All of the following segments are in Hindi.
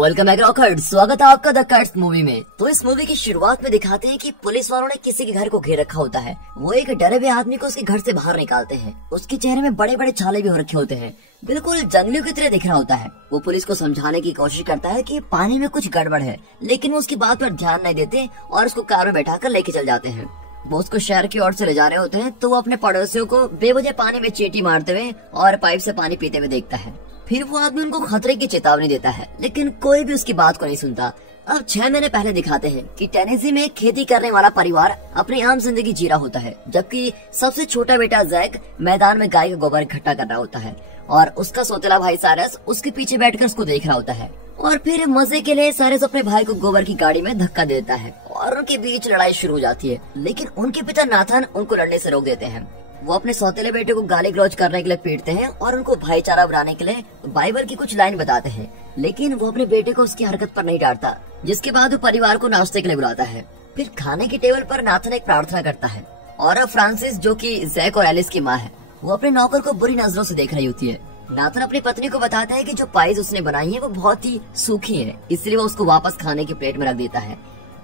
वेलकम बैक रॉकर्ड, स्वागत है आपका द कट्स मूवी में। तो इस मूवी की शुरुआत में दिखाते हैं कि पुलिस वालों ने किसी के घर को घेर रखा होता है। वो एक डरे हुए आदमी को उसके घर से बाहर निकालते हैं। उसके चेहरे में बड़े बड़े छाले भी हो रखे होते हैं, बिल्कुल जंगलियों की तरह दिख रहा होता है। वो पुलिस को समझाने की कोशिश करता है कि पानी में कुछ गड़बड़ है, लेकिन वो उसकी बात पर ध्यान नहीं देते और उसको कार में बैठाकर लेके चल जाते हैं। वो उसको शहर की ओर से ले जा रहे होते हैं तो वो अपने पड़ोसियों को बेवजह पानी में चींटी मारते हुए और पाइप से पानी पीते हुए देखता है। फिर वो आदमी उनको खतरे की चेतावनी देता है, लेकिन कोई भी उसकी बात को नहीं सुनता। अब 6 महीने पहले दिखाते हैं कि टेनेसी में खेती करने वाला परिवार अपनी आम जिंदगी जी रहा होता है, जबकि सबसे छोटा बेटा जैक मैदान में गाय का गोबर इकट्ठा कर रहा होता है और उसका सौतेला भाई सारस उसके पीछे बैठकर उसको देख रहा होता है। और फिर मजे के लिए सारस अपने भाई को गोबर की गाड़ी में धक्का देता है और उनके बीच लड़ाई शुरू हो जाती है, लेकिन उनके पिता नाथन उनको लड़ने से रोक देते हैं। वो अपने सौतेले बेटे को गाली गलौज करने के लिए पीटते हैं और उनको भाईचारा बनाने के लिए बाइबल की कुछ लाइन बताते हैं, लेकिन वो अपने बेटे को उसकी हरकत पर नहीं डांटता, जिसके बाद वो परिवार को नाश्ते के लिए बुलाता है। फिर खाने की टेबल पर नाथन एक प्रार्थना करता है और अब फ्रांसिस, जो कि जैक और एलिस की माँ है, वो अपने नौकर को बुरी नजरों से देख रही होती है। नाथन अपनी पत्नी को बताता है कि जो पाइज उसने बनाई है वो बहुत ही सूखी है, इसलिए वो उसको वापस खाने की प्लेट में रख देता है।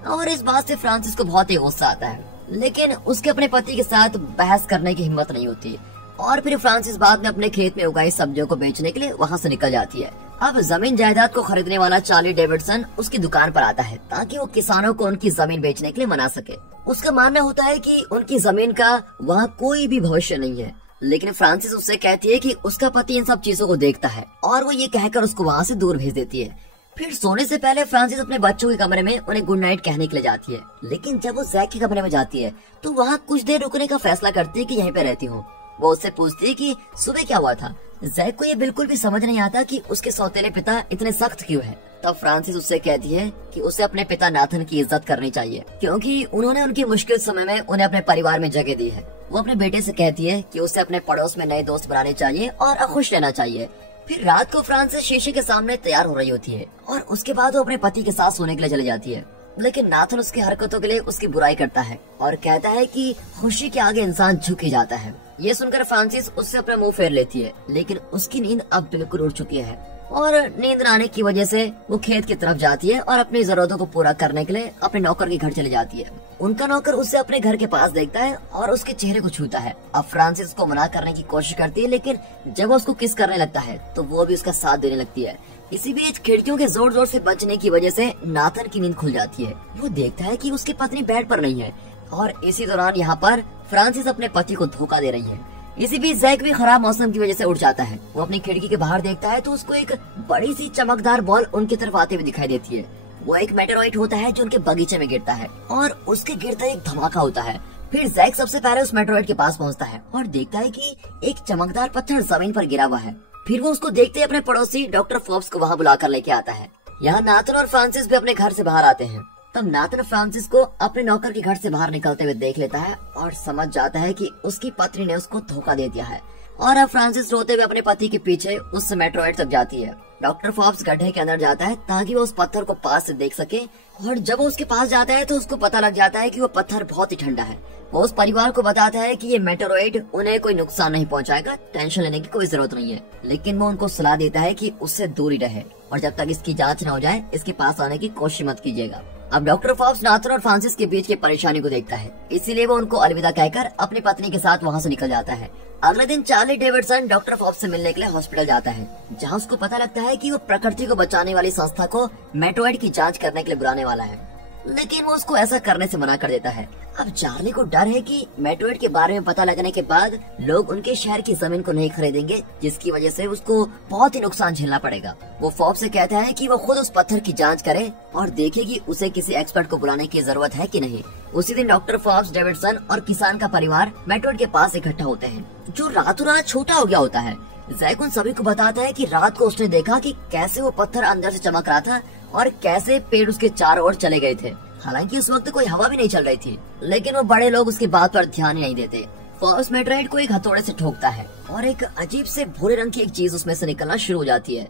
और इस बात से फ्रांसिस को बहुत ही गुस्सा आता है, लेकिन उसके अपने पति के साथ बहस करने की हिम्मत नहीं होती। और फिर फ्रांसिस बाद में अपने खेत में उगाई सब्जियों को बेचने के लिए वहाँ से निकल जाती है। अब जमीन जायदाद को खरीदने वाला चार्ली डेविडसन उसकी दुकान पर आता है ताकि वो किसानों को उनकी जमीन बेचने के लिए मना सके। उसका मानना होता है कि उनकी जमीन का वहाँ कोई भी भविष्य नहीं है, लेकिन फ्रांसिस उससे कहती है कि उसका पति इन सब चीजों को देखता है और वो ये कहकर उसको वहाँ से दूर भेज देती है। फिर सोने से पहले फ्रांसिस अपने बच्चों के कमरे में उन्हें गुड नाइट कहने के लिए जाती है, लेकिन जब वो जैक के कमरे में जाती है तो वहाँ कुछ देर रुकने का फैसला करती है कि यहीं पे रहती हूँ। वो उससे पूछती है कि सुबह क्या हुआ था। जैक को ये बिल्कुल भी समझ नहीं आता कि उसके सौतेले पिता इतने सख्त क्यों है। तब फ्रांसिस उससे कहती है कि उसे अपने पिता नाथन की इज्जत करनी चाहिए, क्योंकि उन्होंने उनकी मुश्किल समय में उन्हें अपने परिवार में जगह दी है। वो अपने बेटे से कहती है कि उसे अपने पड़ोस में नए दोस्त बनाने चाहिए और खुश रहना चाहिए। फिर रात को फ्रांसिस शीशे के सामने तैयार हो रही होती है और उसके बाद वो अपने पति के साथ सोने के लिए चली जाती है, लेकिन नाथन उसकी हरकतों के लिए उसकी बुराई करता है और कहता है कि खुशी के आगे इंसान झुक ही जाता है। ये सुनकर फ्रांसिस उससे अपना मुंह फेर लेती है, लेकिन उसकी नींद अब बिल्कुल उड़ चुकी है और नींद न आने की वजह से वो खेत की तरफ जाती है और अपनी जरूरतों को पूरा करने के लिए अपने नौकर के घर चली जाती है। उनका नौकर उसे अपने घर के पास देखता है और उसके चेहरे को छूता है। अब फ्रांसिस को मना करने की कोशिश करती है, लेकिन जब वो उसको किस करने लगता है तो वो भी उसका साथ देने लगती है। इसी बीच खिड़कियों के जोर जोर से बजने की वजह से नाथन की नींद खुल जाती है। वो देखता है कि उसकी पत्नी बेड पर नहीं है और इसी दौरान यहाँ पर फ्रांसिस अपने पति को धोखा दे रही है। इसी बीच जैक भी खराब मौसम की वजह से उठ जाता है। वो अपनी खिड़की के बाहर देखता है तो उसको एक बड़ी सी चमकदार बॉल उनकी तरफ आते हुए दिखाई देती है। वो एक मेटेरॉइड होता है जो उनके बगीचे में गिरता है और उसके गिरते एक धमाका होता है। फिर जैक सबसे पहले उस मेटेरॉइड के पास पहुंचता है और देखता है कि एक चमकदार पत्थर जमीन पर गिरा हुआ है। फिर वो उसको देखते अपने पड़ोसी डॉक्टर फोर्ब्स को वहाँ बुलाकर लेके आता है। यहाँ नाथन और फ्रांसिस भी अपने घर से बाहर आते हैं। तब नाथन फ्रांसिस को अपने नौकर के घर से बाहर निकलते हुए देख लेता है और समझ जाता है कि उसकी पत्नी ने उसको धोखा दे दिया है। और अब फ्रांसिस रोते हुए अपने पति के पीछे उस मेट्रोइड तक जाती है। डॉक्टर फोर्ब्स गड्ढे के अंदर जाता है ताकि वो उस पत्थर को पास से देख सके, और जब वो उसके पास जाता है तो उसको पता लग जाता है कि वो पत्थर बहुत ही ठंडा है। वो उस परिवार को बताता है कि ये मेटेरॉइड उन्हें कोई नुकसान नहीं पहुंचाएगा, टेंशन लेने की कोई जरूरत नहीं है, लेकिन वो उनको सलाह देता है कि उससे दूर ही रहे और जब तक इसकी जांच न हो जाए इसके पास आने की कोशिश मत कीजिएगा। अब डॉक्टर फोर्ब्स नाथन और फ्रांसिस के बीच की परेशानी को देखता है, इसीलिए वो उनको अलविदा कहकर अपनी पत्नी के साथ वहाँ से निकल जाता है। अगले दिन चार्ली डेविडसन डॉक्टर फोर्ब्स से मिलने के लिए हॉस्पिटल जाता है, जहाँ उसको पता लगता है कि वो प्रकृति को बचाने वाली संस्था को मेट्रोइड की जांच करने के लिए बुलाने वाला है, लेकिन वो उसको ऐसा करने से मना कर देता है। अब चार्ली को डर है कि मेट्रोइड के बारे में पता लगने के बाद लोग उनके शहर की जमीन को नहीं खरीदेंगे, जिसकी वजह से उसको बहुत ही नुकसान झेलना पड़ेगा। वो फोर्ब्स से कहता है कि वो खुद उस पत्थर की जांच करे और देखे कि उसे किसी एक्सपर्ट को बुलाने की जरूरत है कि नहीं। उसी दिन डॉक्टर फोर्ब्स, डेविडसन और किसान का परिवार मेट्रोइड के पास इकट्ठा होते हैं, जो रातों रात छोटा हो गया होता है। जैक उन सभी को बताता है कि रात को उसने देखा कि कैसे वो पत्थर अंदर से चमक रहा था और कैसे पेड़ उसके चारों ओर चले गए थे। हालांकि उस वक्त कोई हवा भी नहीं चल रही थी, लेकिन वो बड़े लोग उसकी बात पर ध्यान ही नहीं देते। फोर्ब्स मेट्रोइड को एक हथौड़े से ठोकता है और एक अजीब से भूरे रंग की एक चीज उसमें से निकलना शुरू हो जाती है।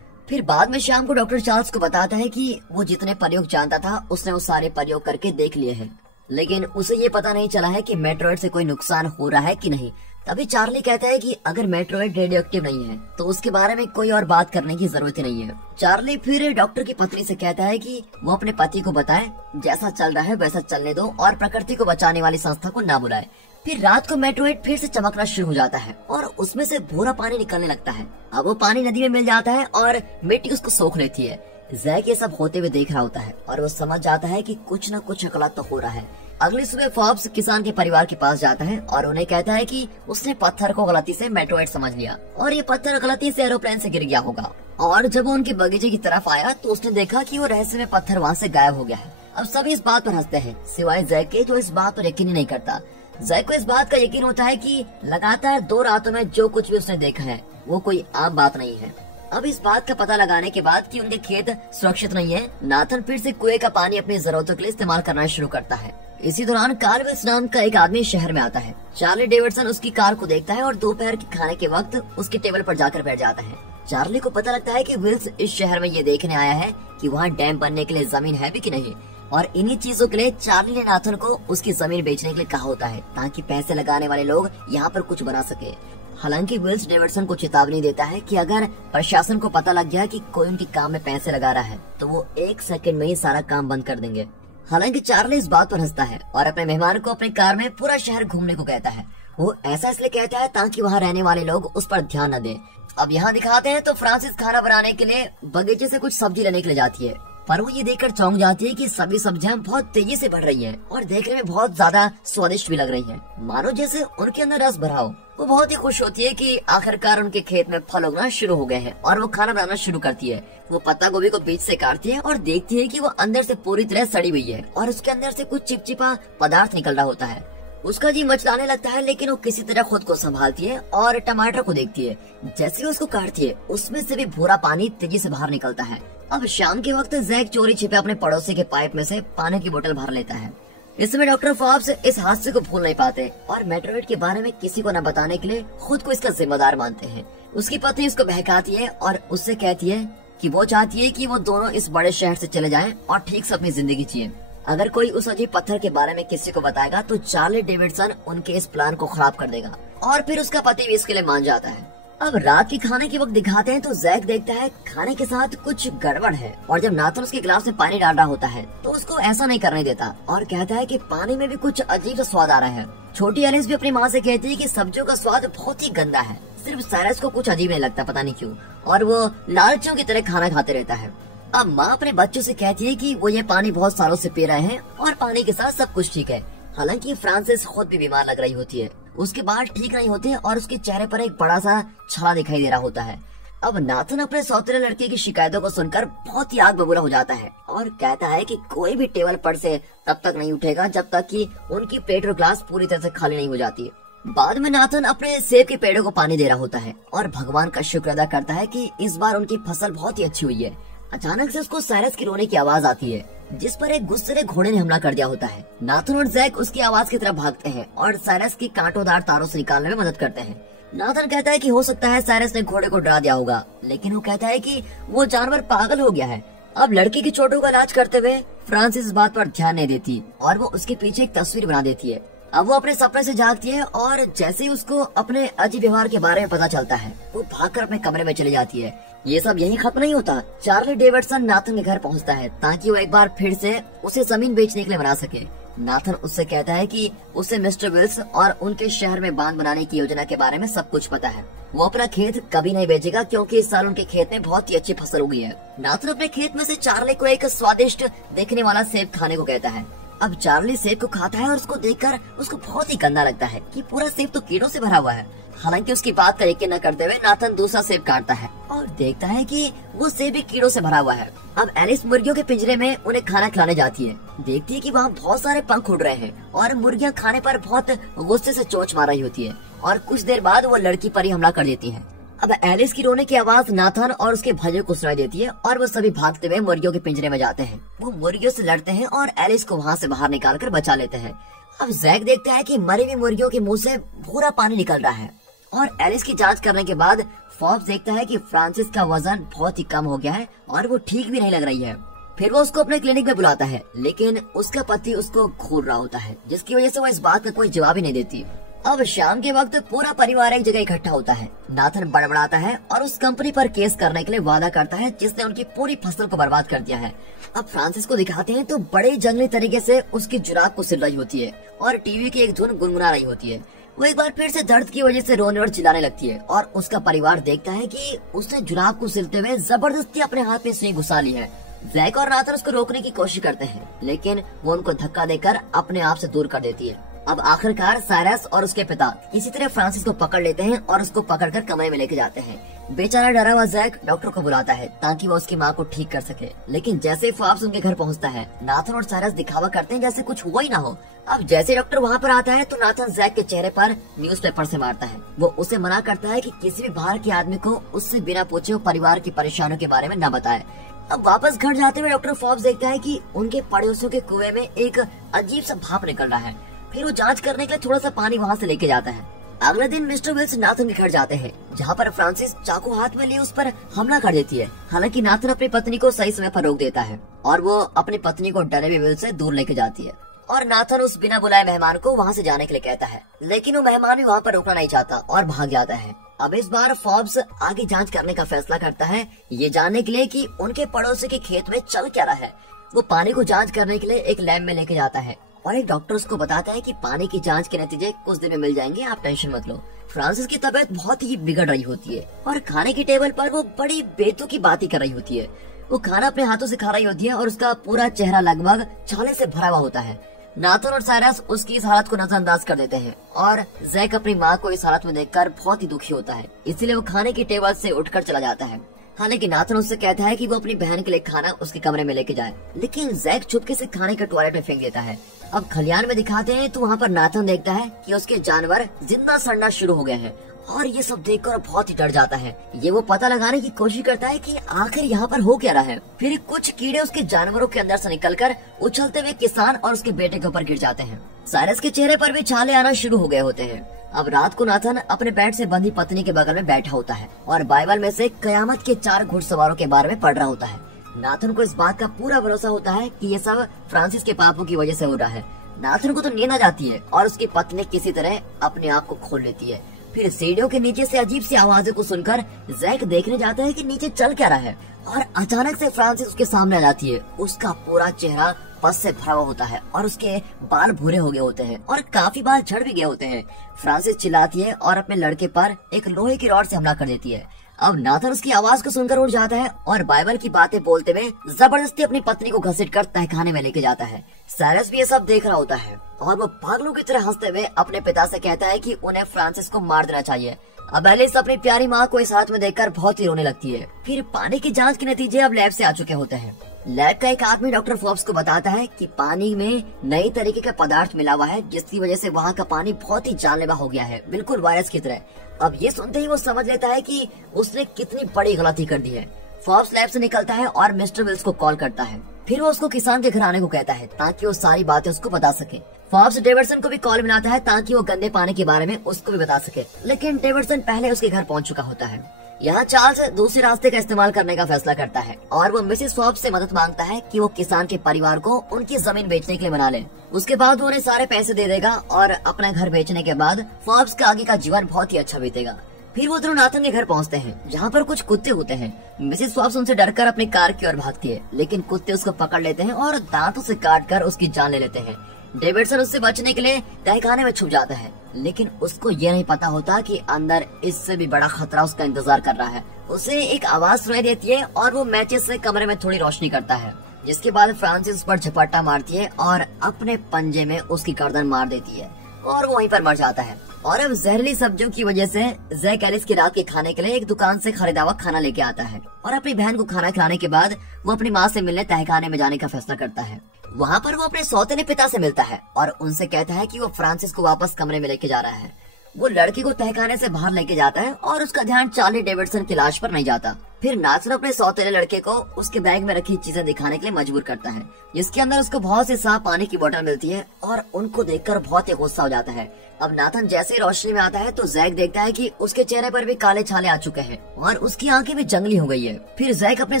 फिर बाद में शाम को डॉक्टर चार्ल्स को बताता है कि वो जितने प्रयोग जानता था उसने वो सारे प्रयोग करके देख लिए हैं, लेकिन उसे ये पता नहीं चला है कि मेट्रोइड से कोई नुकसान हो रहा है कि नहीं। तभी चार्ली कहता है कि अगर मेट्रोइड रेडियो एक्टिव नहीं है तो उसके बारे में कोई और बात करने की जरूरत ही नहीं है। चार्ली फिर डॉक्टर की पत्नी से कहता है कि वो अपने पति को बताए जैसा चल रहा है वैसा चलने दो और प्रकृति को बचाने वाली संस्था को ना बुलाए। फिर रात को मेट्रोइड फिर से चमकना शुरू हो जाता है और उसमें से भूरा पानी निकलने लगता है। अब वो पानी नदी में मिल जाता है और मिट्टी उसको सोख लेती है। जैक ये सब होते हुए देख रहा होता है और वो समझ जाता है कि कुछ न कुछ गलत तो हो रहा है। अगली सुबह फॉब्स किसान के परिवार के पास जाता है और उन्हें कहता है कि उसने पत्थर को गलती से मेट्रोइड समझ लिया और ये पत्थर गलती से एरोप्लेन से गिर गया होगा। और जब वो उनके बगीचे की तरफ आया तो उसने देखा कि वो रहस्य में पत्थर वहाँ से गायब हो गया है। अब सभी इस बात पर हंसते हैं सिवाय जैक के, जो इस बात पर यकीन ही नहीं करता। जैक को इस बात का यकीन होता है कि लगातार 2 रातों में जो कुछ भी उसने देखा है वो कोई आम बात नहीं है। अब इस बात का पता लगाने के बाद कि उनके खेत सुरक्षित नहीं है, नाथन फिर से कुएं का पानी अपनी जरूरतों के लिए इस्तेमाल करना शुरू करता है। इसी दौरान कार्ल विल्स नाम का एक आदमी शहर में आता है। चार्ली डेविडसन उसकी कार को देखता है और दोपहर के खाने के वक्त उसके टेबल पर जाकर बैठ जाता है। चार्ली को पता लगता है कि विल्स इस शहर में ये देखने आया है कि वहाँ डैम बनने के लिए जमीन है भी कि नहीं, और इन्हीं चीजों के लिए चार्ली ने नाथन को उसकी जमीन बेचने के लिए कहा होता है ताकि पैसे लगाने वाले लोग यहाँ पर कुछ बना सके। हालांकि विल्स डेविडसन को चेतावनी देता है कि अगर प्रशासन को पता लग गया कि कोई उनके काम में पैसे लगा रहा है तो वो 1 सेकंड में ही सारा काम बंद कर देंगे। हालांकि चार्ली इस बात पर हंसता है और अपने मेहमान को अपनी कार में पूरा शहर घूमने को कहता है। वो ऐसा इसलिए कहता है ताकि वहाँ रहने वाले लोग उस पर ध्यान न दें। अब यहाँ दिखाते हैं तो फ्रांसिस खाना बनाने के लिए बगीचे से कुछ सब्जी लेने के लिए जाती है, पर वो ये देखकर चौंक जाती है कि सभी सब्जियां बहुत तेजी से बढ़ रही हैं और देखने में बहुत ज्यादा स्वादिष्ट भी लग रही हैं, मानो जैसे उनके अंदर रस भरा हो। वो बहुत ही खुश होती है कि आखिरकार उनके खेत में फल उगना शुरू हो गए हैं और वो खाना बनाना शुरू करती है। वो पत्ता गोभी को बीच से काटती है और देखती है कि वो अंदर से पूरी तरह सड़ी हुई है और उसके अंदर से कुछ चिपचिपा पदार्थ निकल रहा होता है। उसका जी मचलाने लगता है, लेकिन वो किसी तरह खुद को संभालती है और टमाटर को देखती है। जैसे ही उसको काटती है उसमें से भी भूरा पानी तेजी से बाहर निकलता है। अब शाम के वक्त जैक चोरी छिपे अपने पड़ोसी के पाइप में से पानी की बोतल भर लेता है। इस समय डॉक्टर फॉब्स इस हादसे को भूल नहीं पाते और मेट्रोइड के बारे में किसी को न बताने के लिए खुद को इसका जिम्मेदार मानते हैं। उसकी पत्नी उसको बहकाती है और उससे कहती है कि वो चाहती है कि वो दोनों इस बड़े शहर से चले जाएं और ठीक से अपनी जिंदगी जिए। अगर कोई उस अजीब पत्थर के बारे में किसी को बताएगा तो चार्ली डेविडसन उनके इस प्लान को खराब कर देगा और फिर उसका पति भी इसके लिए मान जाता है। अब रात की खाने के वक्त दिखाते हैं तो जैक देखता है खाने के साथ कुछ गड़बड़ है और जब नाथन उसके गिलास में पानी डाल रहा होता है तो उसको ऐसा नहीं करने देता और कहता है कि पानी में भी कुछ अजीब सा स्वाद आ रहा है। छोटी एलिस भी अपनी माँ से कहती है कि सब्जियों का स्वाद बहुत ही गंदा है। सिर्फ साइरस को कुछ अजीब नहीं लगता, पता नहीं क्यों, और वो लालचियों की तरह खाना खाते रहता है। अब माँ अपने बच्चों से कहती है कि वो ये पानी बहुत सालों से पी रहे हैं और पानी के साथ सब कुछ ठीक है। हालांकि फ्रांसिस खुद भी बीमार लग रही होती है, उसके बाल ठीक नहीं होते और उसके चेहरे पर एक बड़ा सा छाला दिखाई दे रहा होता है। अब नाथन अपने सौतेले लड़के की शिकायतों को सुनकर बहुत ही आग बबूला हो जाता है और कहता है कि कोई भी टेबल पर से तब तक नहीं उठेगा जब तक कि उनकी प्लेट और ग्लास पूरी तरह से खाली नहीं हो जाती। बाद में नाथन अपने सेब के पेड़ों को पानी दे रहा होता है और भगवान का शुक्र अदा करता है कि इस बार उनकी फसल बहुत ही अच्छी हुई है। अचानक से उसको साइरस की रोने की आवाज आती है, जिस पर एक गुस्से घोड़े ने हमला कर दिया होता है। नाथन और जैक उसकी आवाज की तरफ भागते हैं और साइरस की कांटोदार तारों से निकालने में मदद करते हैं। नाथन कहता है कि हो सकता है साइरस ने घोड़े को डरा दिया होगा, लेकिन वो कहता है कि वो जानवर पागल हो गया है। अब लड़की की चोटों का इलाज करते हुए फ्रांसिस इस बात पर ध्यान नहीं देती और वो उसके पीछे एक तस्वीर बना देती है। अब वो अपने सपने से जागती है और जैसे ही उसको अपने अजीब व्यवहार के बारे में पता चलता है वो भागकर अपने कमरे में चली जाती है। ये सब यही खत्म नहीं होता। चार्ली डेविडसन नाथन के घर पहुंचता है ताकि वो एक बार फिर से उसे जमीन बेचने के लिए बना सके। नाथन उससे कहता है कि उसे मिस्टर विल्स और उनके शहर में बांध बनाने की योजना के बारे में सब कुछ पता है। वो अपना खेत कभी नहीं बेचेगा क्योंकि इस साल उनके खेत में बहुत ही अच्छी फसल उगी है। नाथन अपने खेत में से चार्ली को एक स्वादिष्ट देखने वाला सेब खाने को कहता है। अब चार्ली सेब को खाता है और उसको देखकर उसको बहुत ही गंदा लगता है कि पूरा सेब तो कीड़ों से भरा हुआ है। हालांकि उसकी बात का यकीन न करते हुए नाथन दूसरा सेब काटता है और देखता है कि वो सेब भी कीड़ों से भरा हुआ है। अब एलिस मुर्गियों के पिंजरे में उन्हें खाना खिलाने जाती है। देखती है कि वहाँ बहुत सारे पंख उड़ रहे हैं और मुर्गियाँ खाने पर बहुत गुस्से से चोंच मार रही होती है और कुछ देर बाद वो लड़की पर ही हमला कर देती है। अब एलिस की रोने की आवाज नाथन और उसके भाइयों को सुनाई देती है और वो सभी भागते हुए मुर्गियों के पिंजरे में जाते हैं। वो मुर्गियों से लड़ते हैं और एलिस को वहाँ से बाहर निकाल कर बचा लेते हैं। अब जैक देखता है कि मरी हुई मुर्गियों के मुंह से भूरा पानी निकल रहा है और एलिस की जांच करने के बाद फॉब्स देखता है कि फ्रांसिस का वजन बहुत ही कम हो गया है और वो ठीक भी नहीं लग रही है। फिर वो उसको अपने क्लिनिक में बुलाता है, लेकिन उसका पति उसको घूर रहा होता है, जिसकी वजह से वो इस बात का कोई जवाब ही नहीं देती। अब शाम के वक्त पूरा परिवार एक जगह इकट्ठा होता है। नाथन बड़बड़ाता है और उस कंपनी पर केस करने के लिए वादा करता है जिसने उनकी पूरी फसल को बर्बाद कर दिया है। अब फ्रांसिस को दिखाते हैं तो बड़े जंगली तरीके से उसकी जुराब को सिल रही होती है और टीवी की एक धुन गुनगुना रही होती है। वो एक बार फिर से दर्द की वजह से रोने और चिल्लाने लगती है और उसका परिवार देखता है कि उसने जुराब को सिलते हुए जबरदस्ती अपने हाथ में सुई घुसा ली है। जैक और नाथन उसको रोकने की कोशिश करते हैं, लेकिन वो उनको धक्का देकर अपने आप से दूर कर देती है। अब आखिरकार साइरस और उसके पिता किसी तरह फ्रांसिस को पकड़ लेते हैं और उसको पकड़कर कमरे में लेके जाते हैं। बेचारा डरा हुआ जैक डॉक्टर को बुलाता है ताकि वो उसकी माँ को ठीक कर सके, लेकिन जैसे ही फॉब्स उनके घर पहुँचता है, नाथन और साइरस दिखावा करते हैं जैसे कुछ हुआ ही ना हो। अब जैसे डॉक्टर वहाँ पर आता है तो नाथन जैक के चेहरे पर न्यूज़पेपर से मारता है। वो उसे मना करता है कि किसी भी बाहर के आदमी को उससे बिना पूछे परिवार की परेशानियों के बारे में न बताए। अब वापस घर जाते हुए डॉक्टर फॉब्स देखता है कि उनके पड़ोसियों के कुएं में एक अजीब सा भाप निकल रहा है। फिर वो जांच करने के लिए थोड़ा सा पानी वहाँ से लेके जाता है। अगले दिन मिस्टर विल्स नाथन के घर जाते हैं, जहाँ पर फ्रांसिस चाकू हाथ में लिए उस पर हमला कर देती है। हालांकि नाथन अपनी पत्नी को सही समय पर रोक देता है और वो अपनी पत्नी को डरे हुए विल्स से दूर लेके जाती है और नाथन उस बिना बुलाए मेहमान को वहाँ से जाने के लिए कहता है, लेकिन वो मेहमान भी वहाँ पर रुकना नहीं चाहता और भाग जाता है। अब इस बार फॉब्स आगे जांच करने का फैसला करता है, ये जानने के लिए कि उनके पड़ोसी के खेत में चल क्या रहा है। वो पानी को जांच करने के लिए एक लैब में लेके जाता है और एक डॉक्टर उसको बताता है कि पानी की जांच के नतीजे कुछ दिन में मिल जाएंगे, आप टेंशन मत लो। फ्रांसिस की तबीयत बहुत ही बिगड़ रही होती है और खाने की टेबल पर वो बड़ी बेतुकी बातें कर रही होती है। वो खाना अपने हाथों से खा रही होती है और उसका पूरा चेहरा लगभग छाले से भरा हुआ होता है। नाथन और साइरस उसकी इस हालत को नजरअंदाज कर देते हैं और जैक अपनी माँ को इस हालत में देखकर बहुत ही दुखी होता है, इसलिए वो खाने की टेबल से उठकर चला जाता है। हालांकि नाथन उससे कहता है कि वो अपनी बहन के लिए खाना उसके कमरे में लेके जाए, लेकिन जैक चुपके से खाने का टॉयलेट में फेंक देता है। अब खलियान में दिखाते हैं तो वहाँ पर नाथन देखता है कि उसके जानवर जिंदा सड़ना शुरू हो गए हैं और ये सब देखकर बहुत ही डर जाता है। ये वो पता लगाने की कोशिश करता है कि आखिर यहाँ पर हो क्या रहा है। फिर कुछ कीड़े उसके जानवरों के अंदर से निकलकर उछलते हुए किसान और उसके बेटे के ऊपर गिर जाते हैं। साइरस के चेहरे पर भी छाले आना शुरू हो गए होते हैं। अब रात को नाथन अपने बेड से बंधी पत्नी के बगल में बैठा होता है और बाइबल में से कयामत के 4 घुड़सवारों के बारे में पढ़ रहा होता है। नाथन को इस बात का पूरा भरोसा होता है कि ये सब फ्रांसिस के पापों की वजह से हो रहा है। नाथन को तो नींद आ जाती है और उसकी पत्नी किसी तरह अपने आप को खोल लेती है। फिर सीढ़ियों के नीचे से अजीब सी आवाज़ों को सुनकर जैक देखने जाता है कि नीचे चल क्या रहा है और अचानक से फ्रांसिस उसके सामने आ जाती है। उसका पूरा चेहरा पस से भरा हुआ होता है और उसके बाल भूरे हो गए होते हैं और काफी बाल झड़ भी गए होते हैं। फ्रांसिस चिल्लाती है और अपने लड़के पर एक लोहे की रॉड से हमला कर देती है। अब नाथन उसकी आवाज को सुनकर उठ जाता है और बाइबल की बातें बोलते हुए जबरदस्ती अपनी पत्नी को घसीटकर तहखाने में लेके जाता है। साइरस भी ये सब देख रहा होता है और वो पागलों की तरह हंसते हुए अपने पिता से कहता है कि उन्हें फ्रांसिस को मार देना चाहिए। अब एलिस अपनी प्यारी माँ को इस हालत में देखकर बहुत ही रोने लगती है। फिर पानी की जांच के नतीजे अब लैब से आ चुके होते हैं। लैब का एक आदमी डॉक्टर फॉब्स को बताता है कि पानी में नई तरीके का पदार्थ मिला हुआ है, जिसकी वजह से वहाँ का पानी बहुत ही जानलेवा हो गया है, बिल्कुल वायरस की तरह। अब ये सुनते ही वो समझ लेता है कि उसने कितनी बड़ी गलती कर दी है। फॉब्स लैब से निकलता है और मिस्टर विल्स को कॉल करता है। फिर वो उसको किसान के घर आने को कहता है ताकि वो सारी बातें उसको बता सके। फॉब्स डेविडसन को भी कॉल मिलाता है ताकि वो गंदे पानी के बारे में उसको भी बता सके, लेकिन डेविडसन पहले उसके घर पहुंच चुका होता है। यहाँ चार्ल्स दूसरे रास्ते का इस्तेमाल करने का फैसला करता है और वो मिसेस फॉब्स से मदद मांगता है कि वो किसान के परिवार को उनकी जमीन बेचने के लिए मना ले। उसके बाद वो उन्हें सारे पैसे दे देगा और अपना घर बेचने के बाद फॉब्स का आगे का जीवन बहुत ही अच्छा बीतेगा। फिर वो दोनों नाथन के घर पहुंचते हैं, जहाँ पर कुछ कुत्ते होते हैं। मिसेस फॉब्स उनसे डरकर अपनी कार की ओर भागती है, लेकिन कुत्ते उसको पकड़ लेते हैं और दांतों से काटकर उसकी जान ले लेते हैं। डेविडसन उससे बचने के लिए तहखाने में छुप जाता है, लेकिन उसको ये नहीं पता होता कि अंदर इससे भी बड़ा खतरा उसका इंतजार कर रहा है। उसे एक आवाज सुनाई देती है और वो मैचेस से कमरे में थोड़ी रोशनी करता है, जिसके बाद फ्रांसिस पर झपट्टा मारती है और अपने पंजे में उसकी गर्दन मार देती है और वो वहीं पर मर जाता है। और अब जहरीली सब्जियों की वजह से जैक एलिस की रात के खाने के लिए एक दुकान से खरीदा हुआ खाना लेके आता है और अपनी बहन को खाना खिलाने के बाद वो अपनी माँ से मिलने तहखाने में जाने का फैसला करता है। वहाँ पर वो अपने सौतेले पिता से मिलता है और उनसे कहता है कि वो फ्रांसिस को वापस कमरे में लेके जा रहा है। वो लड़की को तहखाने से बाहर लेके जाता है और उसका ध्यान चार्ली डेविडसन की लाश पर नहीं जाता। फिर नाथन अपने सौतेले लड़के को उसके बैग में रखी चीजें दिखाने के लिए मजबूर करता है, जिसके अंदर उसको बहुत सी साफ पानी की बोतल मिलती है और उनको देखकर बहुत ही गुस्सा हो जाता है। अब नाथन जैसे ही रोशनी में आता है तो जैक देखता है कि उसके चेहरे पर भी काले छाले आ चुके हैं और उसकी आंखें भी जंगली हो गई है। फिर जैक अपने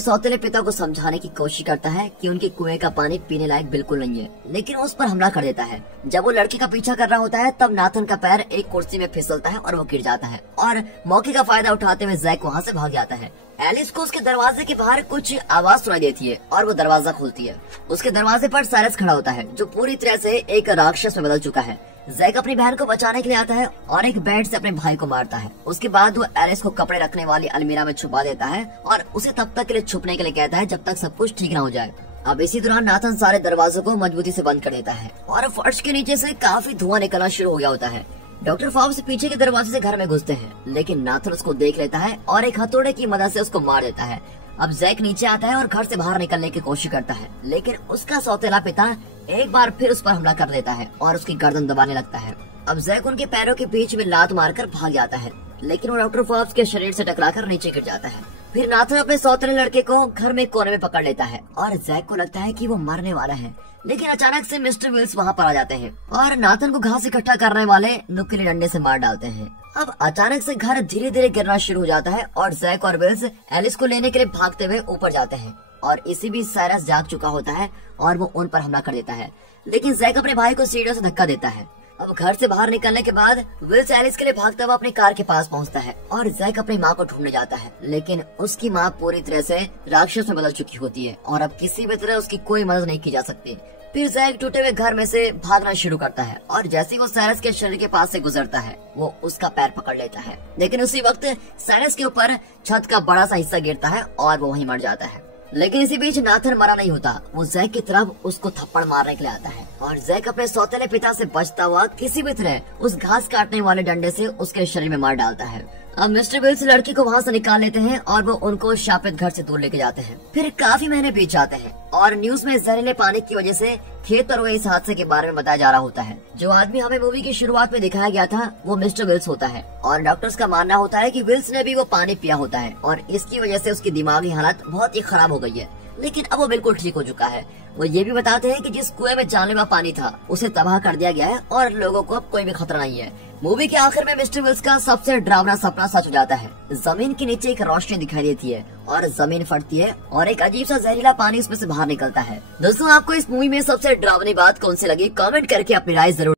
सौतेले पिता को समझाने की कोशिश करता है कि उनके कुएं का पानी पीने लायक बिल्कुल नहीं है, लेकिन उस पर हमला कर देता है। जब वो लड़की का पीछा कर रहा होता है तब नाथन का पैर एक कुर्सी में फिसलता है और वो गिर जाता है और मौके का फायदा उठाते हुए जैक वहाँ से भाग जाता है। एलिस को उसके दरवाजे के बाहर कुछ आवाज सुनाई देती है और वो दरवाजा खोलती है। उसके दरवाजे पर साइरस खड़ा होता है, जो पूरी तरह से एक राक्षस में बदल चुका है। जैक अपनी बहन को बचाने के लिए आता है और एक बैट से अपने भाई को मारता है। उसके बाद वो एलिस को कपड़े रखने वाली अलमीरा में छुपा देता है और उसे तब तक के लिए छुपने के लिए कहता है जब तक सब कुछ ठीक न हो जाए। अब इसी दौरान नाथन सारे दरवाजों को मजबूती से बंद कर देता है और फर्श के नीचे से काफी धुआं निकलना शुरू हो गया होता है। डॉक्टर फॉब्स पीछे के दरवाजे से घर में घुसते हैं, लेकिन नाथन उसको देख लेता है और एक हथौड़े की मदद से उसको मार देता है। अब जैक नीचे आता है और घर से बाहर निकलने की कोशिश करता है, लेकिन उसका सौतेला पिता एक बार फिर उस पर हमला कर देता है और उसकी गर्दन दबाने लगता है। अब जैक उनके पैरों के बीच में लात मारकर भाग जाता है, लेकिन वो डॉक्टर फॉब्स के शरीर से टकराकर नीचे गिर जाता है। फिर नाथन अपने सौतेले लड़के को घर में कोने में पकड़ लेता है और जैक को लगता है कि वो मरने वाला है, लेकिन अचानक से मिस्टर विल्स वहाँ पर आ जाते हैं और नाथन को घास इकट्ठा करने वाले नुकीले डंडे से मार डालते हैं। अब अचानक से घर धीरे धीरे गिरना शुरू हो जाता है और जैक और विल्स एलिस को लेने के लिए भागते हुए ऊपर जाते हैं और इसी बीच साइरस जाग चुका होता है और वो उन पर हमला कर देता है, लेकिन जैक अपने भाई को सीढ़ियों से धक्का देता है। अब घर से बाहर निकलने के बाद विल्स एलिस के लिए भागता हुआ अपनी कार के पास पहुंचता है और जैक अपनी माँ को ढूंढने जाता है, लेकिन उसकी माँ पूरी तरह से राक्षस में बदल चुकी होती है और अब किसी भी तरह उसकी कोई मदद नहीं की जा सकती। फिर जैक टूटे हुए घर में से भागना शुरू करता है और जैसे ही वो साइरस के शरीर के पास से गुजरता है वो उसका पैर पकड़ लेता है, लेकिन उसी वक्त साइरस के ऊपर छत का बड़ा सा हिस्सा गिरता है और वो वहीं मर जाता है। लेकिन इसी बीच नाथन मरा नहीं होता, वो जैक की तरफ उसको थप्पड़ मारने के लिए आता है और जैक अपने सौतेले पिता से बचता हुआ किसी भी तरह उस घास काटने वाले डंडे से उसके शरीर में मार डालता है। अब मिस्टर विल्स लड़की को वहाँ से निकाल लेते हैं और वो उनको शापित घर से दूर लेके जाते हैं। फिर काफी महीने बीत जाते हैं और न्यूज में जहरीले पानी की वजह से खेत पर हुए इस हादसे के बारे में बताया जा रहा होता है। जो आदमी हमें मूवी की शुरुआत में दिखाया गया था वो मिस्टर विल्स होता है और डॉक्टर्स का मानना होता है कि विल्स ने भी वो पानी पिया होता है और इसकी वजह से उसकी दिमागी हालत बहुत ही खराब हो गई है, लेकिन अब वो बिल्कुल ठीक हो चुका है। वो ये भी बताते हैं कि जिस कुएं में जानलेवा पानी था उसे तबाह कर दिया गया है और लोगों को अब कोई भी खतरा नहीं है। मूवी के आखिर में मिस्टर विल्स का सबसे डरावना सपना सच हो जाता है। जमीन के नीचे एक रोशनी दिखाई देती है और जमीन फटती है और एक अजीब सा जहरीला पानी उसमें से बाहर निकलता है। दोस्तों, आपको इस मूवी में सबसे डरावनी बात कौन सी लगी, कमेंट करके अपनी राय जरूर